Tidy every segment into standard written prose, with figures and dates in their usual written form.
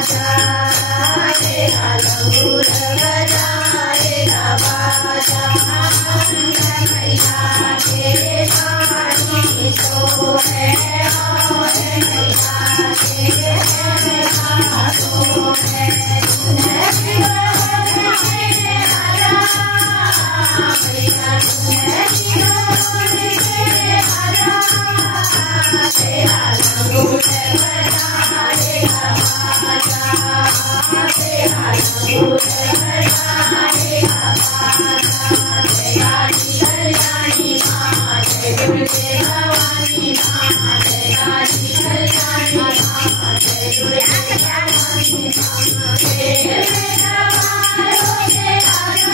बाजा तेरा लंगूर बजाएगा बाजा मैया के पानी सो है और मैया के हाथों है तेरा लंगूर बजाएगा बाजा तेरा लंगूर बजाएगा बाजा तेरा कल्याणी माँ जय दुर्गे भवानी माँ तेरा कल्याणी माँ जय दुर्गे भवानी माँ तेरे सवारों के राजा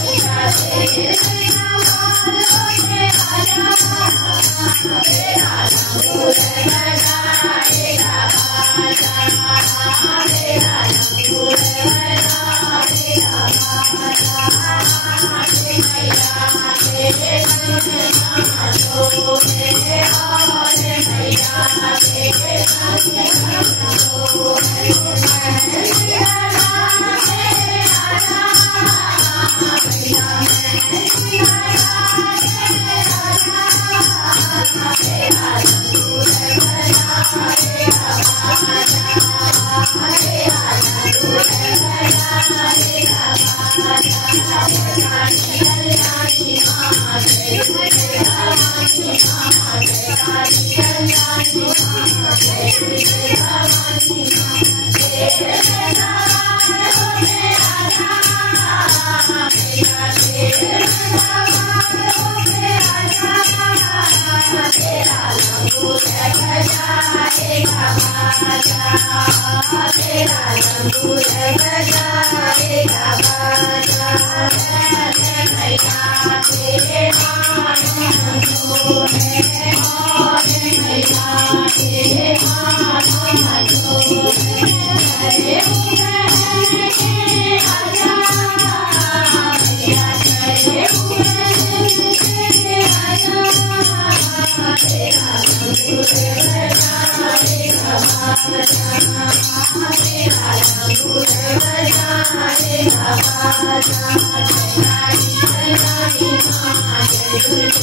मैया तेरे सवारों के राजा तेरा लंगूर बजाएगा बाजा तेरा लंगूर बजाएगा बाजा मैया के हाथों में और मैया के हाथों तेरा लंगूर बजाएगा बाजा तेरा लंगूर बजाएगा बाजा तेरा कल्याणी माँ जय दुर्गे भवानी माँ तेरा कल्याणी माँ जय दुर्गे भवानी माँ तेरे सवारों के राजा मैया तेरे सवारों के राजा तेरा लंगूर बजाएगा बाजा तेरा लंगूर बजाएगा बाजा मैया तेरे हाथों में और मैया तेरे हाथों में हरे हुए राजा मैया हरे हुए राजा तेरा लंगूर बजाएगा बाजा तेरा लंगूर बजाएगा बाजा तेरा कल्याणी माँ जय दुर्गे